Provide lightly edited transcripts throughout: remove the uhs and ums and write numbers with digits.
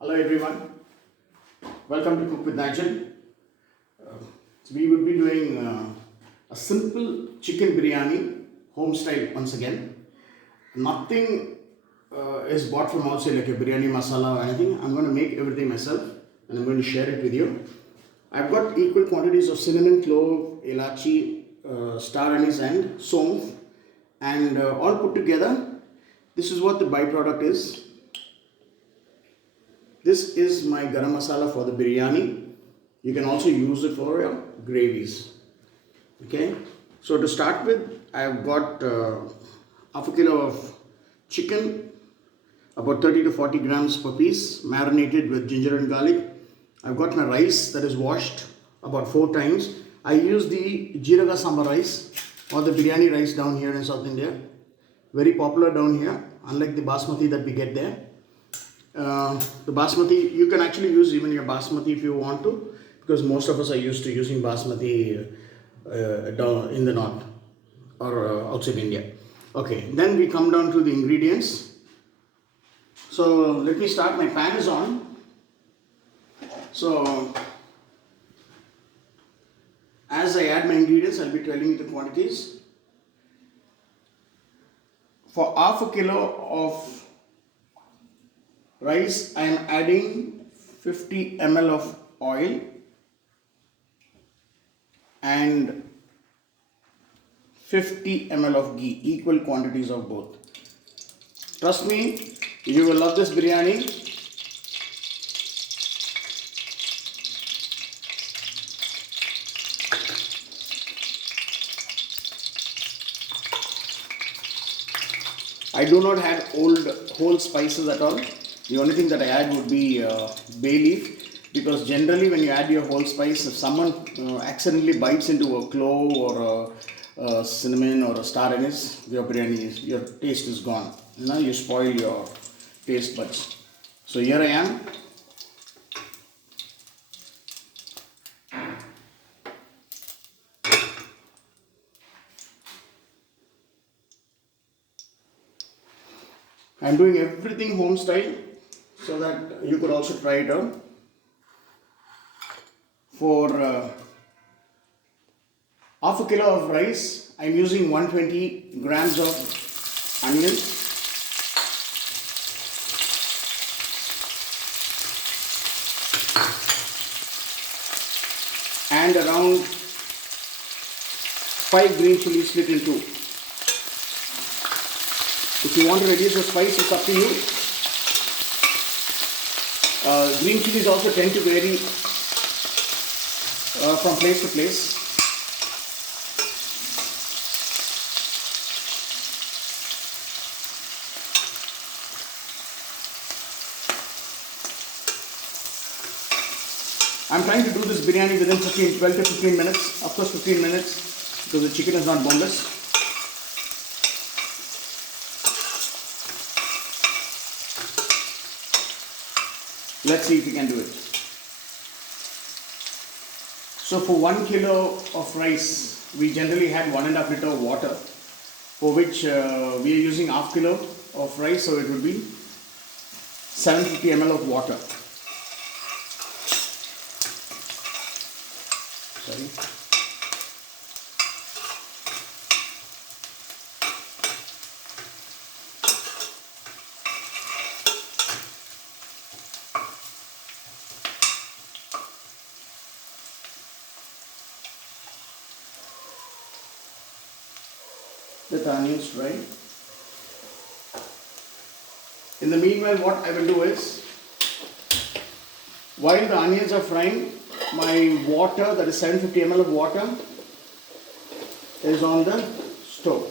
Hello everyone, welcome to Cook with Nigel. So we would be doing a simple chicken biryani, home style once again. Nothing is bought from outside like a biryani masala or anything. I'm going to make everything myself and I'm going to share it with you. I've got equal quantities of cinnamon, clove, elachi, star anise and somf, and all put together. This is what the byproduct is. This is my garam masala for the biryani. You can also use it for your gravies. Okay. So to start with, I've got half a kilo of chicken, about 30 to 40 grams per piece, marinated with ginger and garlic. I've got my rice that is washed about 4 times. I use the Jeeraga Sambar rice or the biryani rice down here in South India. Very popular down here, unlike the basmati that we get there. The basmati, you can actually use even your basmati if you want to, because most of us are used to using basmati down in the north or outside India. Okay, then we come down to the ingredients. So let me start. My pan is on. So as I add my ingredients, I'll be telling you the quantities. For half a kilo of rice, I am adding 50 ml of oil and 50 ml of ghee, equal quantities of both. Trust me, you will love this biryani. I do not add whole spices at all. The only thing that I add would be bay leaf, because generally when you add your whole spice, if someone accidentally bites into a clove or a cinnamon or a star anise, your biryani, your taste is gone. You spoil your taste buds. So here I am. I'm doing everything home style so that you could also try it out. For half a kilo of rice, I'm using 120 grams of onions, and around 5 green chilies split in two. If you want to reduce the spice, it's up to you. Green chilies also tend to vary from place to place. I'm trying to do this biryani within 12 to 15 minutes. Of course 15 minutes, because the chicken is not boneless. Let's see if we can do it. So for 1 kilo of rice, we generally had 1.5 liter of water, for which we are using half kilo of rice, so it would be 750 ml of water. Sorry. Let the onions dry. In the meanwhile, what I will do is, while the onions are frying, my water, that is 750 ml of water, is on the stove.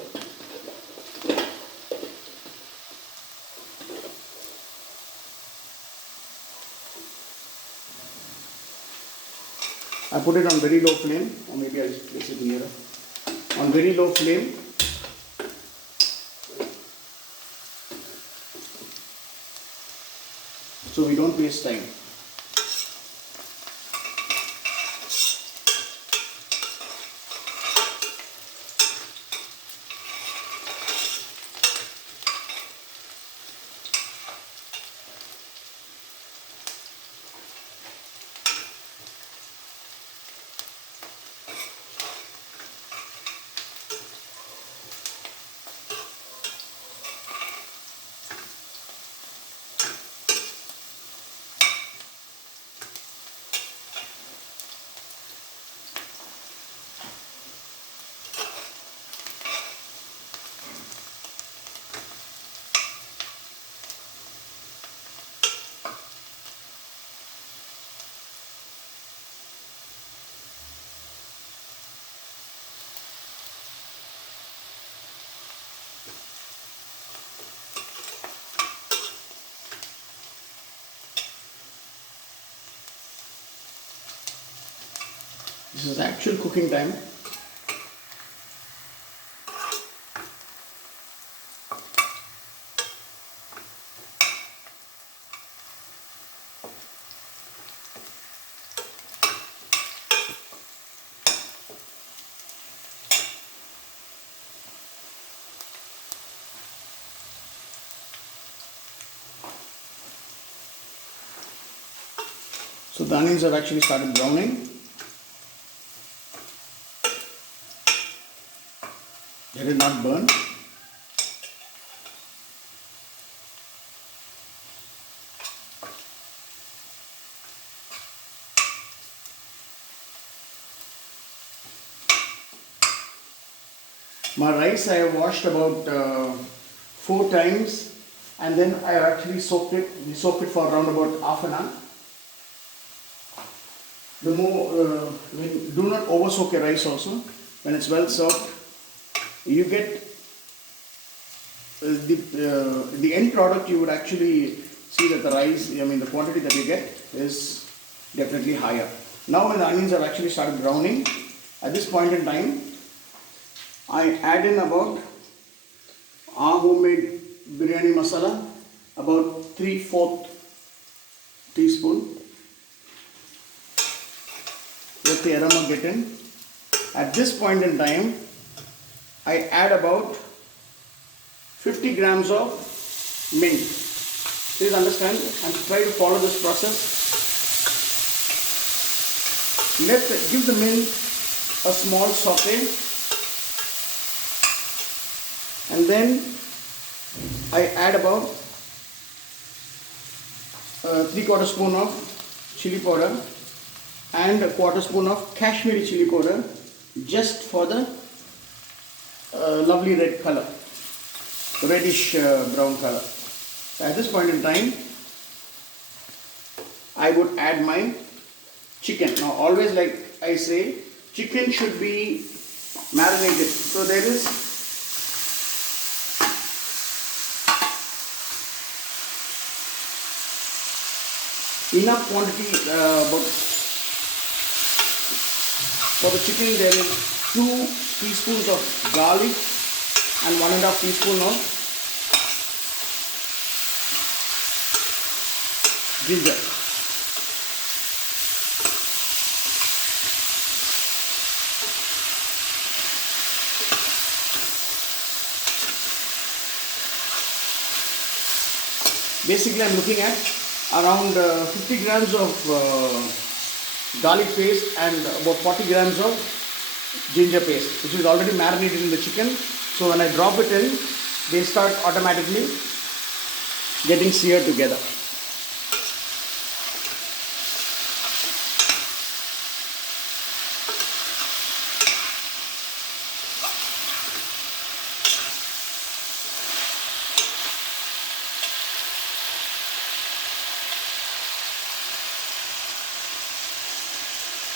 I put it on very low flame, or maybe I'll place it nearer. On very low flame. So we don't waste time. This is actual cooking time. So the onions have actually started browning. They did not burn. My rice I have washed about 4 times, and then I actually soaked it. We soaked it for around about half an hour. The more, do not over soak your rice also. When it's well soaked, you get the end product. You would actually see that the rice, the quantity that you get is definitely higher. Now when the onions have actually started browning, at this point in time, I add in about our homemade biryani masala, about 3/4 teaspoon. Let the aroma get in. At this point in time, I add about 50 grams of mint. Please understand and try to follow this process. Give the mint a small saute, and then I add about 3/4 spoon of chili powder and a 1/4 spoon of Kashmiri chili powder, just for the lovely red color, reddish brown color. At this point in time, I would add my chicken. Now always, like I say, chicken should be marinated. So there is enough quantity, for the chicken there is 2 teaspoons of garlic and 1.5 teaspoon of ginger. Basically I am looking at around 50 grams of garlic paste and about 40 grams of ginger paste, which is already marinated in the chicken. So when I drop it in, they start automatically getting seared together.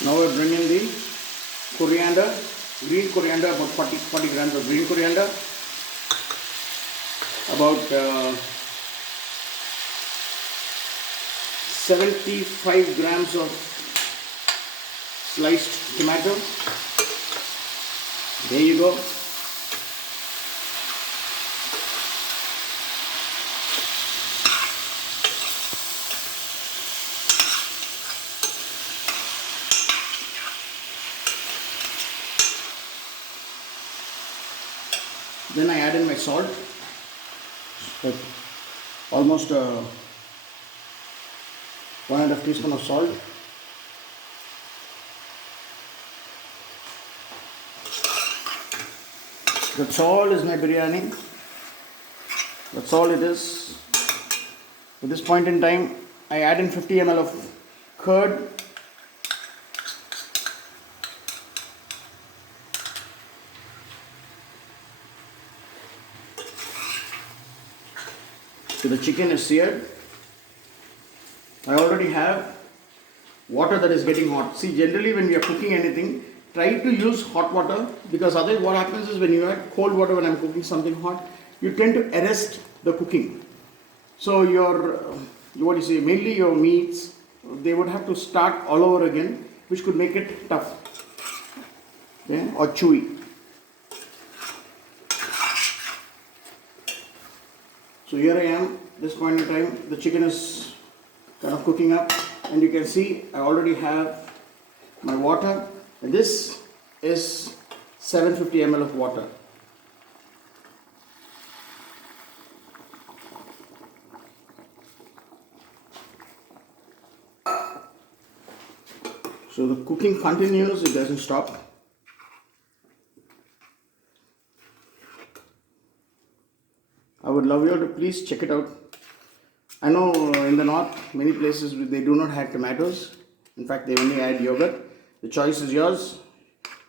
Now we bring in the coriander, green coriander, about 40 grams of green coriander, about 75 grams of sliced tomato. There you go. Then I add in my salt, almost 1.5 teaspoon of salt. That's all is my biryani. That's all it is. At this point in time, I add in 50 ml of curd. So the chicken is seared. I already have water that is getting hot. See, generally when we are cooking anything, try to use hot water, because otherwise what happens is when you add cold water when I am cooking something hot, you tend to arrest the cooking. So mainly your meats, they would have to start all over again, which could make it tough. okay, or chewy. So here I am, this point in time, the chicken is kind of cooking up, and you can see I already have my water, and this is 750 ml of water. So the cooking continues, it doesn't stop. I would love you to please check it out. I know in the north, many places they do not add tomatoes. In fact, they only add yogurt. The choice is yours.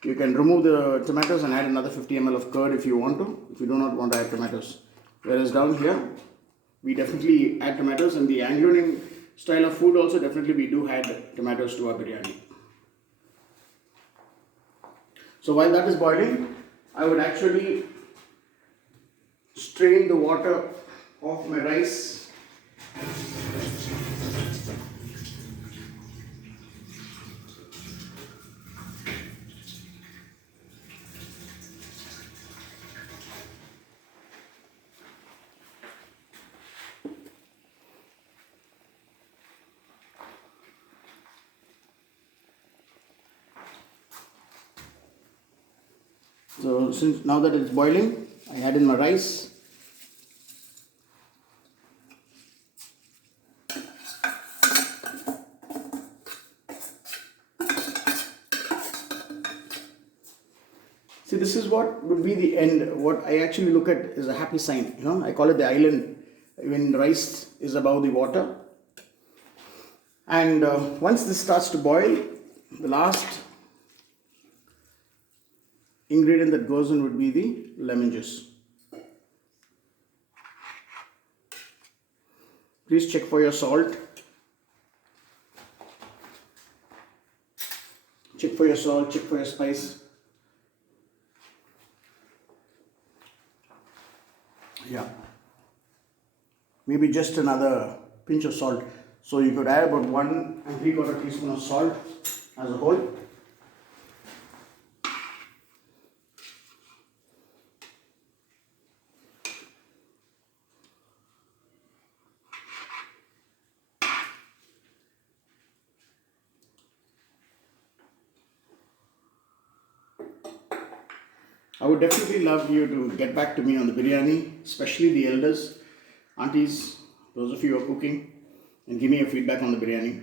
You can remove the tomatoes and add another 50 ml of curd if you want to, if you do not want to add tomatoes. Whereas down here, we definitely add tomatoes, and the Anglo-Indian style of food also definitely we do add tomatoes to our biryani. So while that is boiling, I would actually strain the water off my rice. So since now that it's boiling, I add in my rice. See, this is what would be the end. What I actually look at is a happy sign. I call it the island when rice is above the water. And once this starts to boil, the last ingredient that goes in would be the lemon juice. Please check for your salt. Check for your salt, check for your spice. Yeah. Maybe just another pinch of salt. So you could add about 1 3/4 teaspoon of salt as a whole. I would definitely love you to get back to me on the biryani, especially the elders, aunties, those of you who are cooking, and give me your feedback on the biryani.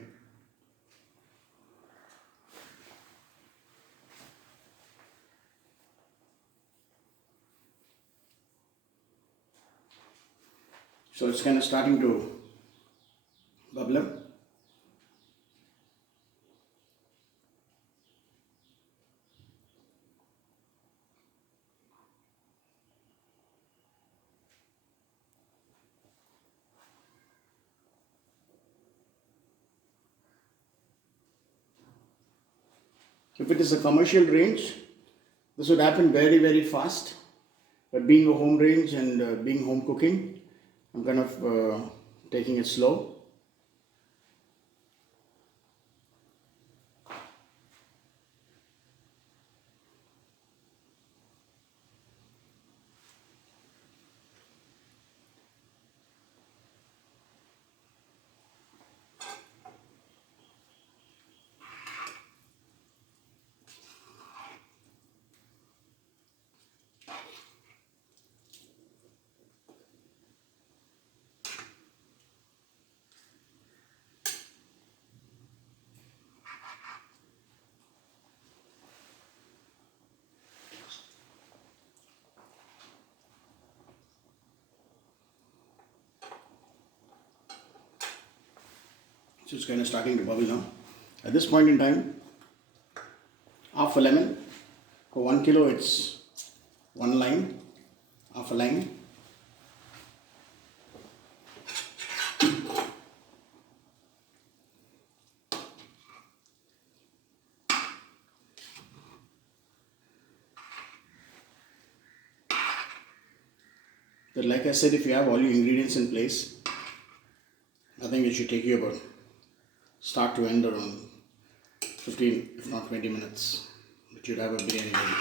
So it's kind of starting to bubble up. If it is a commercial range, this would happen very, very fast. But being a home range and being home cooking, I'm kind of taking it slow. So it's kind of starting to bubble now. At this point in time, half a lemon. For 1 kilo, it's 1 lime, half a lime. But like I said, if you have all your ingredients in place, I think it should take you about start to end around 15, if not 20 minutes. The should have a biryani ready.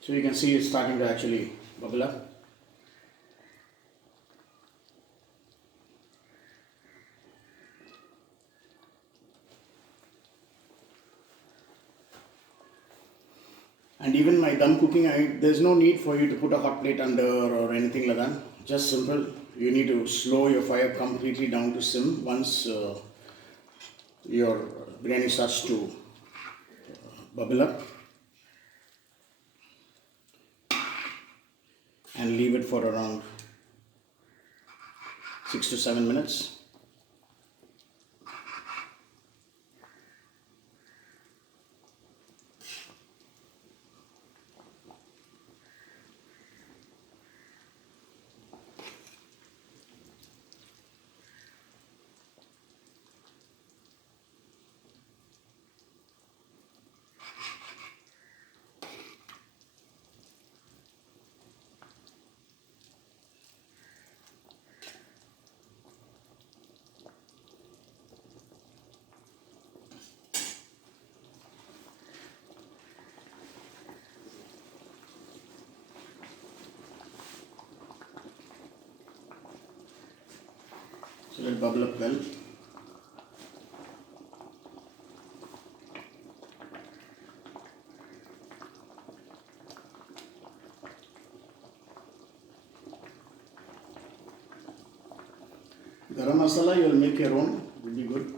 So you can see it's starting to actually bubble up. And even my dum cooking, there's no need for you to put a hot plate under or anything like that. Just simple. You need to slow your fire completely down to sim once your biryani starts to bubble up, and leave it for around 6 to 7 minutes. So let it bubble up well. Garam masala you will make your own, will be good.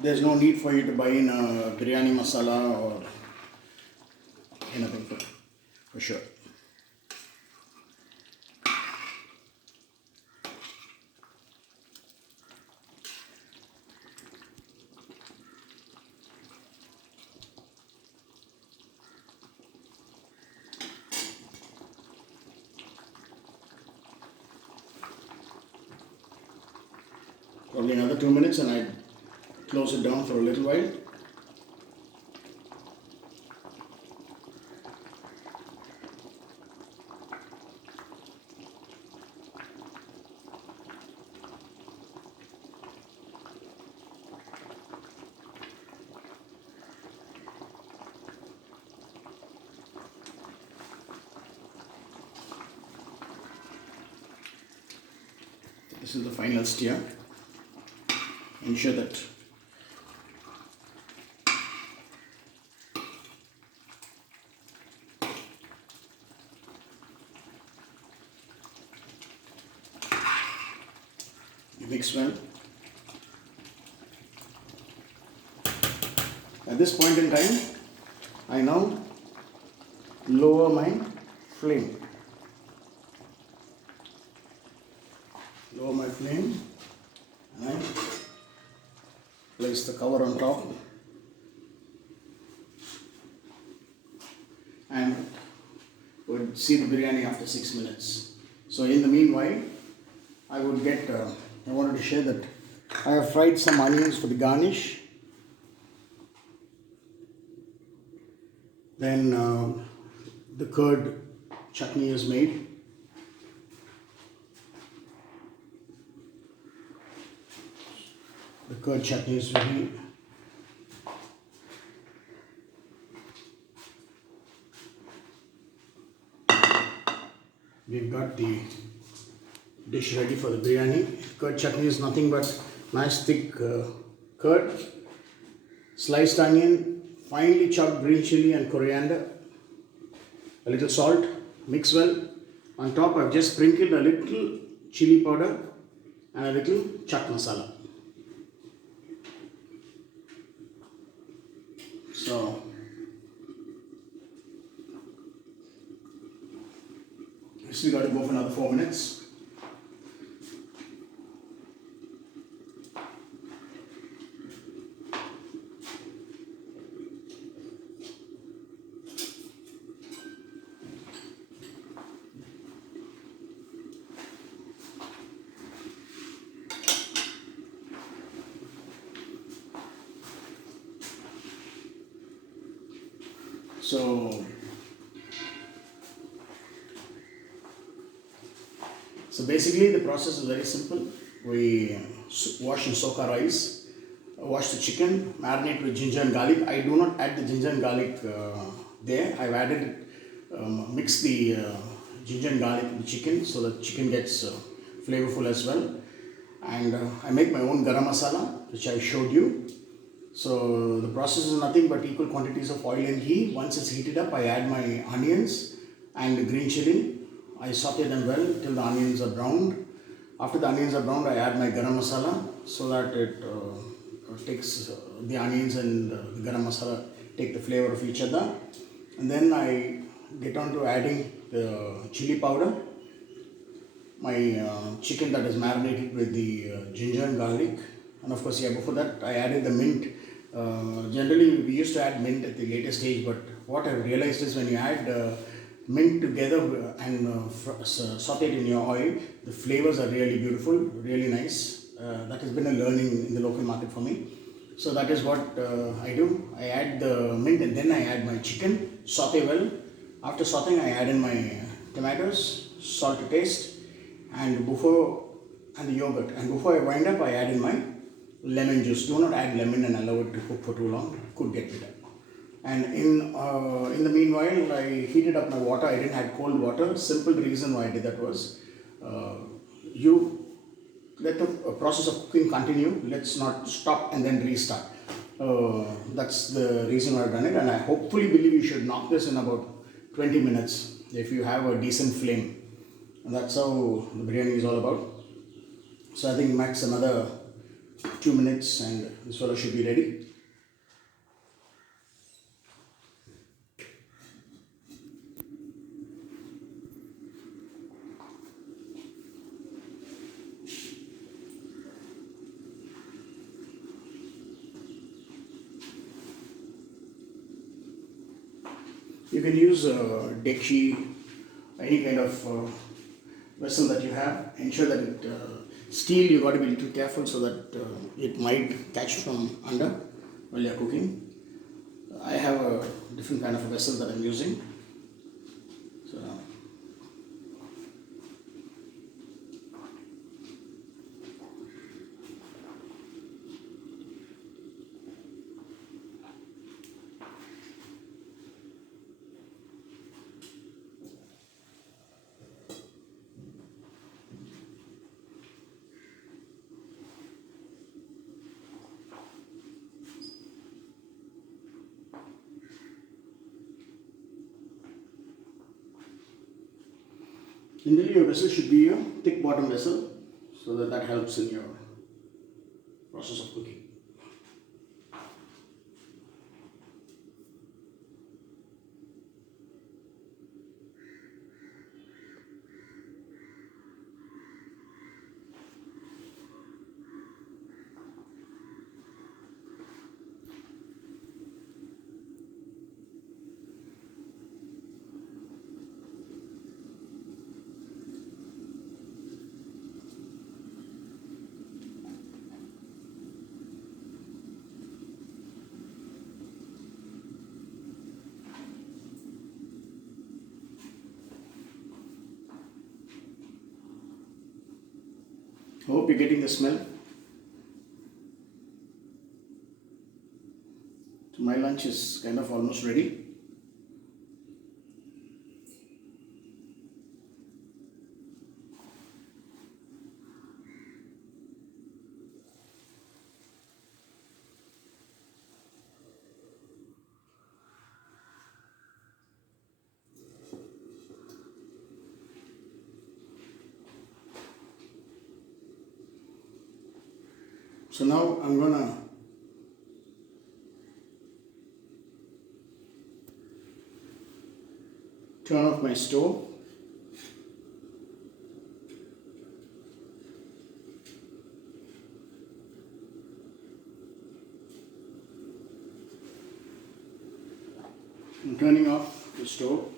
There's no need for you to buy in a biryani masala or anything for sure. Probably another 2 minutes and I close it down for a little while. This is the final stir. Ensure that you mix well. At this point in time, I now lower my flame. Lower my flame and I place the cover on top and would see the biryani after 6 minutes. So in the meanwhile, I wanted to share that I have fried some onions for the garnish. Then the curd chutney is made. The curd chutney is ready. We've got the dish ready for the biryani. Curd chutney is nothing but nice thick curd, sliced onion, finely chopped green chili and coriander, a little salt, mix well. On top I've just sprinkled a little chili powder and a little chaat masala. So we still got to go for another 4 minutes. So, so basically the process is very simple. We wash and soak our rice, wash the chicken, marinate with ginger and garlic. I do not add the ginger and garlic there. I've added it, mix the ginger and garlic in the chicken so the chicken gets flavorful as well. And I make my own garam masala, which I showed you. So the process is nothing but equal quantities of oil and ghee. Once it's heated up, I add my onions and the green chili. I saute them well till the onions are browned. After the onions are browned, I add my garam masala so that it takes the onions and the garam masala take the flavor of each other. And then I get on to adding the chili powder, my chicken that is marinated with the ginger and garlic, and of course, yeah, before that I added the mint. Generally, we used to add mint at the later stage, but what I realized is when you add mint together and saute it in your oil, the flavors are really beautiful, really nice. That has been a learning in the local market for me. So that is what I do. I add the mint and then I add my chicken, saute well. After sauteing, I add in my tomatoes, salt to taste, and the yogurt. And before I wind up, I add in my lemon juice. Do not add lemon and allow it to cook for too long. It could get bitter. And in the meanwhile, I heated up my water. I didn't add cold water. Simple reason why I did that was you let the process of cooking continue. Let's not stop and then restart. That's the reason why I've done it. And I hopefully believe you should knock this in about 20 minutes if you have a decent flame. And that's how the biryani is all about. So I think max another 2 minutes and this fellow should be ready. You can use dekchi, any kind of vessel that you have. Ensure that it steel. You got to be a little careful so that it might catch from under while you are cooking. I have a different kind of a vessel that I'm using. So generally your vessel should be a thick bottom vessel so that helps in your process of cooking. Hope you're getting the smell. So my lunch is kind of almost ready. So now I'm gonna turn off my stove. I'm turning off the stove.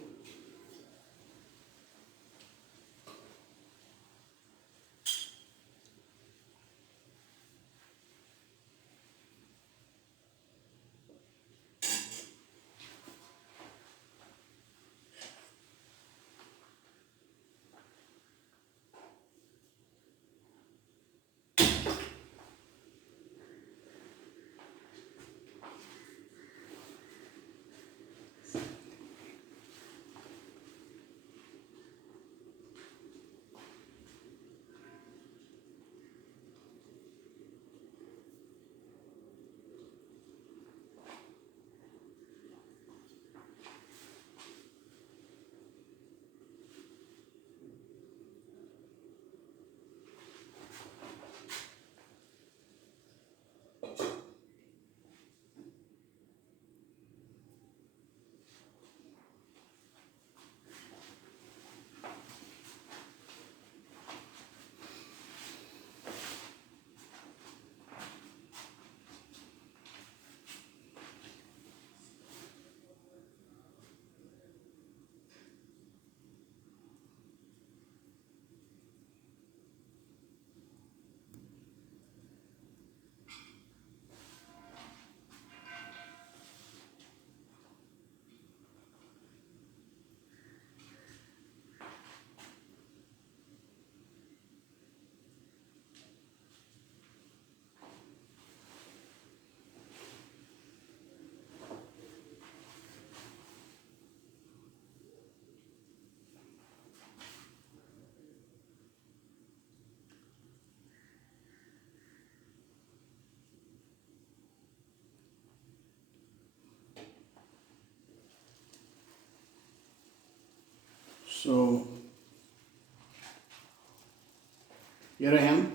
So here I am.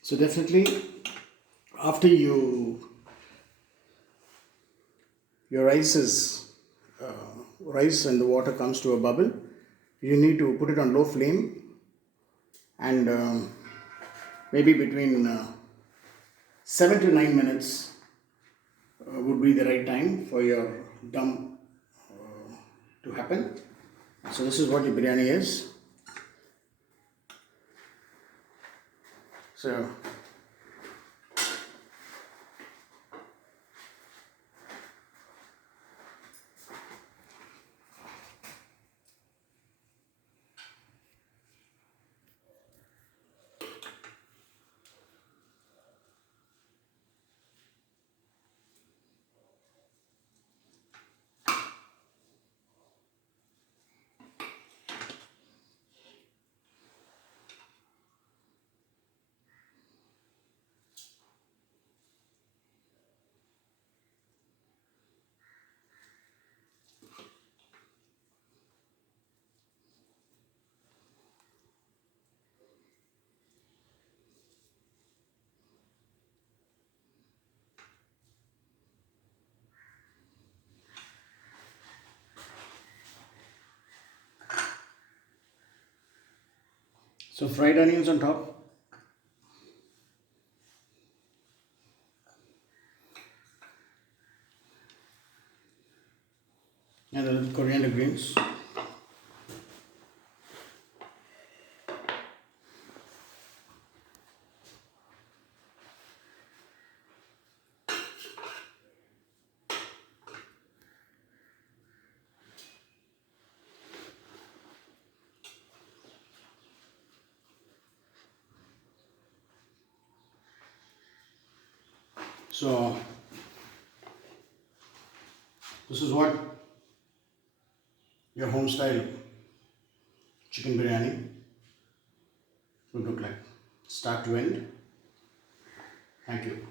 So definitely after your rice and the water comes to a bubble, you need to put it on low flame, and maybe between 7 to 9 minutes would be the right time for your dum to happen. So this is what your biryani is. So fried onions on top, and a little coriander greens. So this is what your home style chicken biryani would look like, start to end. Thank you.